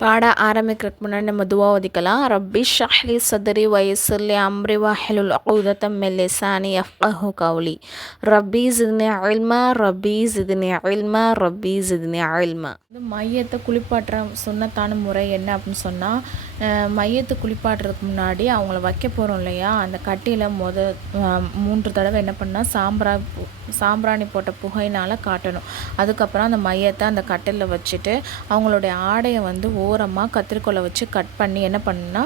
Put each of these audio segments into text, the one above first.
பாட ஆரம்பிக்கிறதுக்கு முன்னாடி நம்ம துவா ஓதிக்கலாம். ரப்பி ஷ்ரஹ்லி சத்ரி வயஸ்ஸிர்லி அம்ரி வஹ்லுல் உக்தத்தம் மின் லிசானி யஃப்கஹு கௌலி. ரப்பி ஸித்னி இல்மா ரப்பி ஸித்னி இல்மா ரப்பி ஸித்னி இல்மா. மையத்தை குளிப்பாட்டுற சுன்னத்தான முறை என்ன அப்படின்னு சொன்னால், மையத்தை குளிப்பாட்டுறதுக்கு முன்னாடி அவங்கள வைக்க போகிறோம் இல்லையா, அந்த கட்டியில் 3 தடவை என்ன பண்ணால் சாம்பிராணி போட்ட புகையினால் காட்டணும். அதுக்கப்புறம் அந்த மையத்தை அந்த கட்டிலில் வச்சுட்டு அவங்களுடைய ஆடையை வந்து ஓரமாக கத்திரிக்கோலை வச்சு கட் பண்ணி என்ன பண்ணுன்னா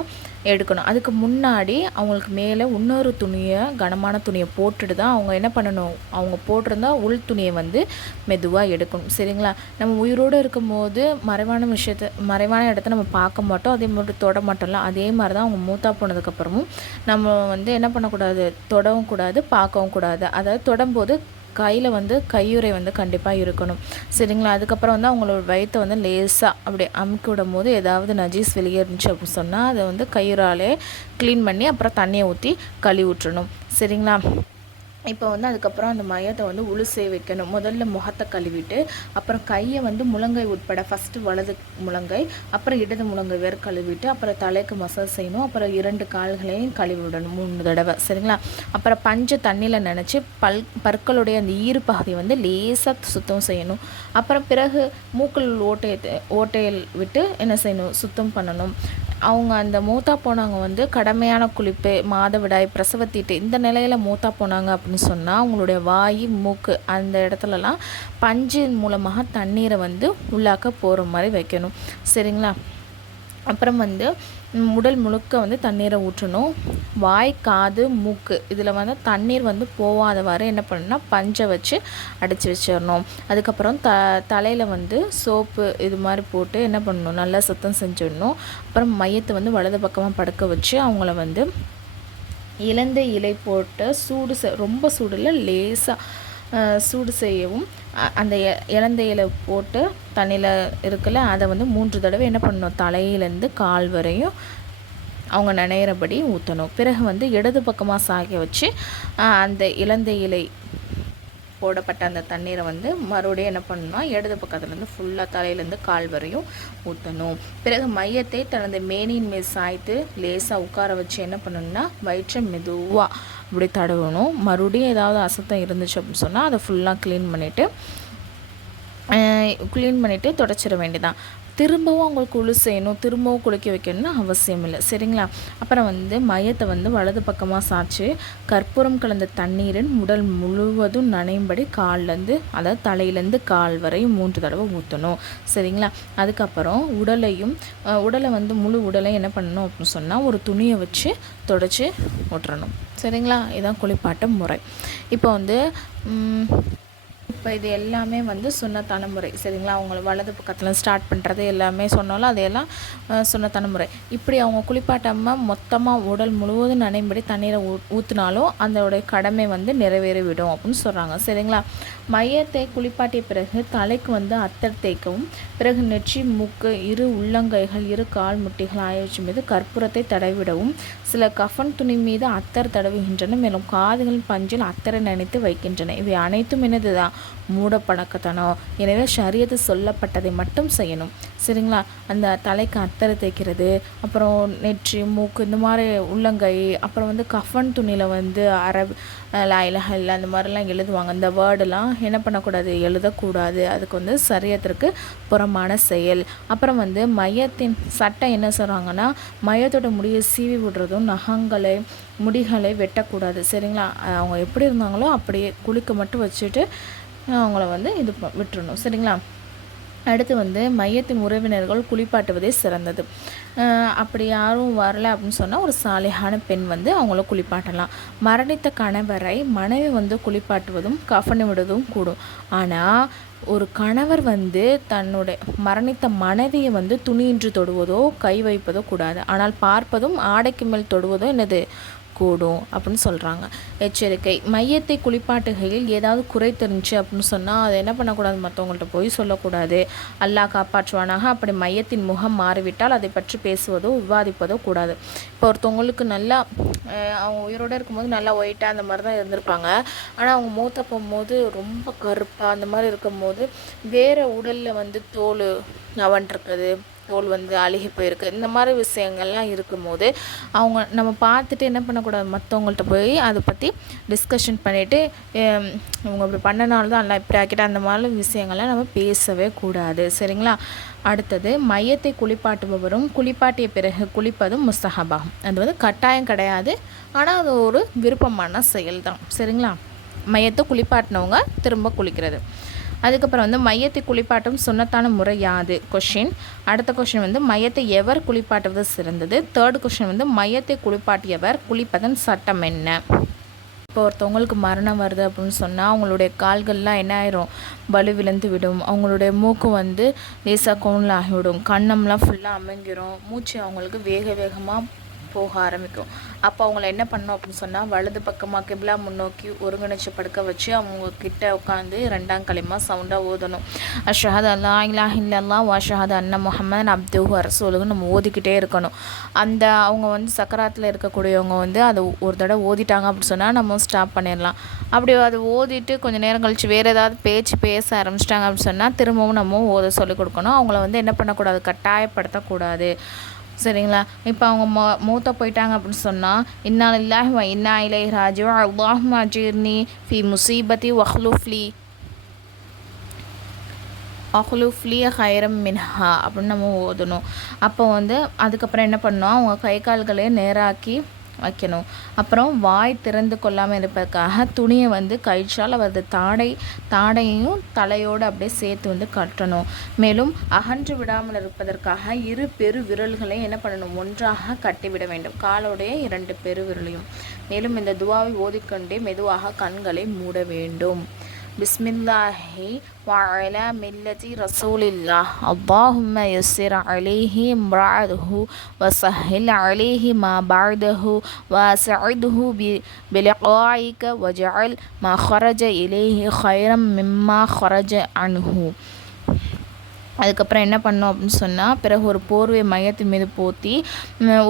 எடுக்கணும். அதுக்கு முன்னாடி அவங்களுக்கு மேலே இன்னொரு துணியை, கனமான துணியை போட்டுட்டு தான் அவங்க என்ன பண்ணணும், அவங்க போட்டிருந்தா உள் துணியை வந்து மெதுவாக எடுக்கணும். சரிங்களா? நம்ம உயிரோடு இருக்கும்போது மறைவான இடத்த நம்ம பார்க்க மாட்டோம், அதே மாதிரி தொட மாட்டோம்ல. அதே மாதிரி தான் அவங்க மூத்தா போனதுக்கப்புறமும் நம்ம வந்து என்ன பண்ணக்கூடாது, தொடவும் கூடாது, பார்க்கவும் கூடாது. அதாவது தொடும்போது கையில் வந்து கையுறை வந்து கண்டிப்பாக இருக்கணும். சரிங்களா? அதுக்கப்புறம் வந்து அவங்களோட வயிற்றை வந்து லேசாக அப்படி அமுக்கி விடும் போது ஏதாவது நஜீஸ் வெளியே இருந்துச்சு அப்படின்னு சொன்னால் அதை வந்து கையுறாலே க்ளீன் பண்ணி அப்புறம் தண்ணியை ஊற்றி கழுவி விட்டுறணும். சரிங்களா? இப்போ வந்து அதுக்கப்புறம் அந்த மையத்தை வந்து உளுசே வைக்கணும். முதல்ல முகத்தை கழுவிட்டு அப்புறம் கையை வந்து முழங்கை உட்பட ஃபஸ்ட்டு வலது முழங்கை, அப்புறம் இடது முழங்கை வேறு கழுவிட்டு அப்புறம் தலைக்கு மசாஜ் செய்யணும். அப்புறம் 2 கால்களையும் கழுவி விடணும் 3 தடவை. சரிங்களா? அப்புறம் பஞ்சு தண்ணியில் நினச்சி பற்களுடைய அந்த ஈறுப்பகுதியை வந்து லேசாக சுத்தம் செய்யணும். அப்புறம் பிறகு மூக்கில் ஓட்டையில் விட்டு என்ன செய்யணும், சுத்தம் பண்ணணும். அவங்க அந்த மூத்தா போனவங்க வந்து கடமையான குளிப்பு, மாதவிடாய், பிரசவத்தீட்டு இந்த நிலையில் மூத்தா போனாங்க அப்படின்னு சொன்னால் அவங்களுடைய வாய், மூக்கு அந்த இடத்துலலாம் பஞ்சின் மூலமாக தண்ணீரை வந்து உள்ளாக்க போகிற மாதிரி வைக்கணும். சரிங்களா? அப்புறம் வந்து உடல் முழுக்க வந்து தண்ணீரை ஊற்றணும். வாய், காது, மூக்கு இதில் வந்து தண்ணீர் வந்து போகாதவாறு என்ன பண்ணணும்னா பஞ்சை வச்சு அடைச்சி வச்சிடணும். அதுக்கப்புறம் தலையில் வந்து சோப்பு இது மாதிரி போட்டு என்ன பண்ணணும், நல்லா சுத்தம் செஞ்சிடணும். அப்புறம் மையத்தை வந்து வலது பக்கமாக படுக்க வச்சு அவங்கள வந்து இலந்தை இலை போட்டு ரொம்ப சூடு இல்லை, லேசாக சூடு செய்யவும் அந்த இலந்தையில போட்டு தண்ணியில் இருக்குல்ல அதை வந்து 3 தடவை என்ன பண்ணணும், தலையிலேருந்து கால் வரையும் அவங்க நனையிறபடி ஊற்றணும். பிறகு வந்து இடது பக்கமாக சாய வச்சு அந்த இலந்தை இலை போடப்பட்ட அந்த தண்ணீரை வந்து மறுபடியும் என்ன பண்ணணும்னா இடது பக்கத்துலேருந்து ஃபுல்லாக தலையிலேருந்து கால் வரையும் ஊற்றணும். பிறகு மையத்தை தனது மேனியின் மேல் சாய்த்து லேசாக உட்கார வச்சு என்ன பண்ணணும்னா வயிற்றை மெதுவாக அப்படி தடவணும். மறுபடியும் ஏதாவது அசுத்தம் இருந்துச்சு அப்படின்னு சொன்னால் அதை ஃபுல்லாக க்ளீன் பண்ணிவிட்டு தொடச்சிட வேண்டியதான். திரும்பவும் அவங்களுக்கு குளி செய்யணும், திரும்பவும் குளிக்க வைக்கணும்னு அவசியம் இல்லை. சரிங்களா? அப்புறம் வந்து மையத்தை வந்து வலது பக்கமாக சாய்ச்சி கற்பூரம் கலந்த தண்ணீரின் உடல் முழுவதும் நனையும்படி அதாவது தலையிலேருந்து கால் வரையும் 3 தடவை ஊற்றணும். சரிங்களா? அதுக்கப்புறம் உடலை வந்து முழு உடலையும் என்ன பண்ணணும் அப்படின்னு சொன்னால் ஒரு துணியை வச்சு தொடச்சி விட்டுறணும். சரிங்களா? இதுதான் குளிப்பாட்ட முறை. இப்போ இது எல்லாமே வந்து சுன்னத்தான முறை. சரிங்களா? அவங்க வலது பக்கத்தில் ஸ்டார்ட் பண்ணுறது எல்லாமே சொன்னாலும் அதையெல்லாம் சுன்னத்தான முறை. இப்படி அவங்க குளிப்பாட்டாமல் மொத்தமாக உடல் முழுவதும் நனையும்படி தண்ணீரை ஊற்றினாலும் அதோடைய கடமை வந்து நிறைவேறிவிடும் அப்படின்னு சொல்கிறாங்க. சரிங்களா? மையத்தை குளிப்பாட்டிய பிறகு தலைக்கு வந்து அத்தர் தேய்க்கவும், பிறகு நெற்றி, மூக்கு, 2 உள்ளங்கைகள், 2 கால் முட்டிகள் ஆகியவற்றை மீது கற்பூரத்தை தடவிடவும், சில கஃன் துணி மீது அத்தர் தடவுகின்றன. மேலும் காதுகளின் பஞ்சில் அத்தரை நினைத்து வைக்கின்றன. இவை அனைத்தும் என்னதுதான், மூடப்பழக்கத்தனம். எனவே ஷரியத்து சொல்லப்பட்டதை மட்டும் செய்யணும். சரிங்களா? அந்த தலைக்கு அத்தரை தேய்க்கிறது, அப்புறம் நெற்றி, மூக்கு, இந்த மாதிரி உள்ளங்கை, அப்புறம் வந்து கஃன் துணியில் வந்து லா இலாஹ இல்ல அந்த மாதிரிலாம் எழுதுவாங்க. அந்த வேர்டெல்லாம் என்ன பண்ணக்கூடாது, எழுதக்கூடாது. அதுக்கு வந்து சரியத்திற்கு புறமான செயல். அப்புறம் வந்து மையத்தின் சட்டம் என்ன சொல்கிறாங்கன்னா, மையத்தோட முடியை சீவி விடுறதும் முடிகளை வெட்டக்கூடாது. சரிங்களா? அவங்க எப்படி இருந்தாங்களோ அப்படியே குளிக்க மட்டும் வச்சுட்டு அவங்கள வந்து விட்டுறணும். சரிங்களா? அடுத்து வந்து மையத்தின் உறவினர்கள் குளிப்பாட்டுவதே சிறந்தது. அப்படி யாரும் வரலை அப்படின்னு சொன்னால் ஒரு சாலிஹான பெண் வந்து அவங்கள குளிப்பாட்டலாம். மரணித்த கணவரை மனைவி வந்து குளிப்பாட்டுவதும் கஃன் விடுவதும் கூடும். ஆனால் ஒரு கணவர் வந்து தன்னுடைய மரணித்த மனைவியை வந்து துணியின்றி தொடுவதோ கை வைப்பதோ கூடாது. ஆனால் பார்ப்பதும் ஆடைக்கு மேல் தொடுவதோ என்னது கூடும் அப்படின்னு சொல்கிறாங்க. எச்சரிக்கை: மையத்தை குளிப்பாட்டுகையில் ஏதாவது குறை தெரிஞ்சு அப்படின்னு சொன்னால் அதை என்ன பண்ணக்கூடாது, மற்றவங்கள்ட்ட போய் சொல்லக்கூடாது. அல்லாஹ் காப்பாற்றுவானாக. அப்படி மையத்தின் முகம் மாறிவிட்டால் அதை பற்றி பேசுவதோ விவாதிப்பதோ கூடாது. இப்போ ஒருத்தவங்களுக்கு நல்லா அவங்க உயிரோடு இருக்கும்போது நல்லா ஒயிட்டாக அந்த மாதிரி தான் இருந்திருப்பாங்க. ஆனால் அவங்க மூத்த போகும்போது ரொம்ப கருப்பாக அந்த மாதிரி இருக்கும்போது வேறு உடலில் வந்து தோல் நவன்ட்ருக்குது, தோல் வந்து அழுகி போயிருக்கு. இந்த மாதிரி விஷயங்கள்லாம் இருக்கும்போது நம்ம பார்த்துட்டு என்ன பண்ணக்கூடாது, மற்றவங்கள்ட்ட போய் அதை பற்றி டிஸ்கஷன் பண்ணிவிட்டு இவங்க இப்படி பண்ணனால தான் எல்லாம் இப்படி ஆக்கிட்டு அந்த மாதிரி விஷயங்கள்லாம் நம்ம பேசவே கூடாது. சரிங்களா? அடுத்தது, மையத்தை குளிப்பாட்டுபவரும் குளிப்பாட்டிய பிறகு குளிப்பதும் முஸ்தஹபாகும். அது வந்து கட்டாயம் கிடையாது, ஆனால் அது ஒரு விருப்பமான செயல் தான். சரிங்களா? மையத்தை குளிப்பாட்டினவங்க திரும்ப குளிக்கிறது. அதுக்கப்புறம் வந்து மையத்தை குளிப்பாட்டும் சுன்னத்தான முறை யாது? கொஷின். அடுத்த கொஷின் வந்து மையத்தை எவர் குளிப்பாட்டுவது சிறந்தது? தேர்ட் கொஷின் வந்து மையத்தை குளிப்பாட்டியவர் குளிப்பதன் சட்டம் என்ன? இப்போ ஒருத்தவங்களுக்கு மரணம் வருது அப்படின்னு சொன்னால் அவங்களுடைய கால்கள்லாம் என்ன ஆயிரும், வலு விழுந்து விடும். அவங்களுடைய மூக்கு வந்து லேசாக கோணில் ஆகிவிடும். கண்ணம்லாம் ஃபுல்லாக அமுங்கிரும். மூச்சு அவங்களுக்கு வேக வேகமாக போக ஆரம்பிக்கும். அப்போ அவங்கள என்ன பண்ணணும் அப்படின்னு சொன்னால், வலது பக்கமாக கிப்லா முன்னோக்கி ஒருங்கிணைச்சு படுக்க வச்சு அவங்க கிட்ட உட்காந்து 2ஆம் கலிமா சவுண்டாக ஓதணும். அஷ்ஹது அல்லா இலாஹ இல்லல்லாஹ் வ அஷ்ஹது அன்ன முஹம்மதன் அப்துஹு வ ரசூலுஹு நம்ம ஓதிக்கிட்டே இருக்கணும். அவங்க வந்து சக்கராத்தில் இருக்கக்கூடியவங்க வந்து அதை ஒரு தடவை ஓதிட்டாங்க அப்படின்னு சொன்னால் நம்ம ஸ்டாப் பண்ணிடலாம். அப்படி அதை ஓதிட்டு கொஞ்சம் நேரம் கழித்து வேறு ஏதாவது பேச ஆரம்பிச்சிட்டாங்க அப்படின்னு சொன்னால் திரும்பவும் நம்ம ஓத சொல்லிக் கொடுக்கணும். அவங்கள வந்து என்ன பண்ணக்கூடாது, கட்டாயப்படுத்தக்கூடாது. சரிங்களா? இப்போ அவங்க மூத்த போயிட்டாங்க அப்படின்னு சொன்னால், இன்னா லில்லாஹி வ இன்னா இலைஹி ராஜிஊன் அல்லாஹும்ம அஜிர்னி ஃபி முசீபத்தி வஹ்லுஃப்லி ஹைரம் மின்ஹா அப்படின்னு நம்ம ஓதணும். அப்போ வந்து அதுக்கப்புறம் என்ன பண்ணணும், அவங்க கை கால்களே நேராக்கி வைக்கணும். அப்புறம் வாய் திறந்து கொள்ளாமல் இருப்பதற்காக துணியை வந்து கயிற்றால் அவரது தாடையையும் தலையோடு அப்படியே சேர்த்து வந்து கட்டணும். மேலும் அகன்று விடாமல் இருப்பதற்காக 2 பெரு விரல்களையும் என்ன பண்ணணும், ஒன்றாக கட்டிவிட வேண்டும், காலோடைய 2 பெரு விரலையும். மேலும் இந்த துவாவை ஓதிக்கொண்டே மெதுவாக கண்களை மூட வேண்டும். பிஸ்மில்லாஹி வஅலா மில்லதி ரசூலில்லாஹ் அல்லாஹும்ம யஸ்ஸிர் அலைஹி இம்ராஅஹு வஸஹில் அலைஹி மா பஅதஹு வஸஅத்ஹு பிலிகாயிக வஜஅல் மா خرج இலைஹி கைரம் மிம்மா خرج அன்ஹு. அதுக்கப்புறம் என்ன பண்ணோம் அப்படின்னு சொன்னால், பிறகு ஒரு போர்வை மையத்தின் மீது போத்தி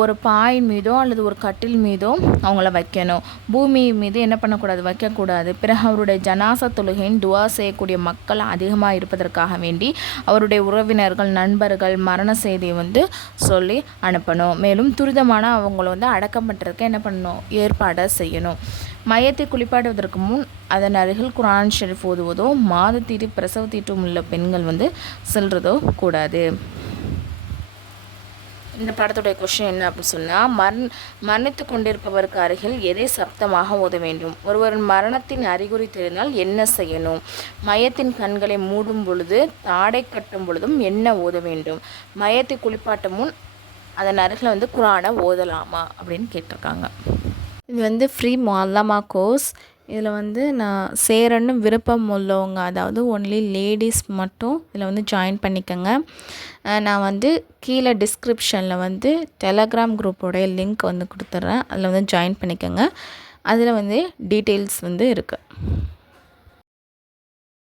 ஒரு பாயின் மீதோ அல்லது ஒரு கட்டில் மீதோ அவங்கள வைக்கணும். பூமி மீது என்ன பண்ணக்கூடாது, வைக்கக்கூடாது. பிறகு அவருடைய ஜனாசா தொழுகையின் துவா செய்யக்கூடிய மக்கள் அதிகமாக இருப்பதற்காக வேண்டி அவருடைய உறவினர்கள், நண்பர்கள் மரண செய்தியை வந்து சொல்லி அனுப்பணும். மேலும் துரிதமான அவங்கள வந்து அடக்கம் பண்ணுறதுக்கு என்ன பண்ணணும், ஏற்பாடை செய்யணும். மையத்தை குளிப்பாட்டுவதற்கு முன் அதன் அருகில் குர்ஆன் ஷரீஃப் ஓதுவதோ மாதத்தீட்டு பிரசவ தீட்டும் உள்ள பெண்கள் வந்து செல்றதோ கூடாது. இந்த படத்துடைய கொஸ்டின் என்ன அப்படின்னு சொன்னால், மரணித்து கொண்டிருப்பவருக்கு அருகில் எதை சப்தமாக ஓத வேண்டும்? ஒருவரின் மரணத்தின் அறிகுறி தெரிந்தால் என்ன செய்யணும்? மையத்தின் கண்களை மூடும் பொழுது, தாடை கட்டும் பொழுதும் என்ன ஓத வேண்டும்? மையத்தை குளிப்பாட்டும் முன் அதன் அருகில் வந்து குர்ஆனை ஓதலாமா அப்படின்னு கேட்டிருக்காங்க. இது வந்து ஃப்ரீ முஅல்லமா கோர்ஸ். இதில் வந்து நான் சேரன்னு விருப்பம் உள்ளவங்க, அதாவது ஒன்லி லேடிஸ் மட்டும் இதில் வந்து ஜாயின் பண்ணிக்கோங்க. நான் வந்து கீழே டிஸ்கிரிப்ஷனில் வந்து டெலகிராம் குரூப்போடைய லிங்க் வந்து கொடுத்துட்றேன். அதில் வந்து ஜாயின் பண்ணிக்கோங்க. அதில் வந்து டீட்டெயில்ஸ் வந்து இருக்குது.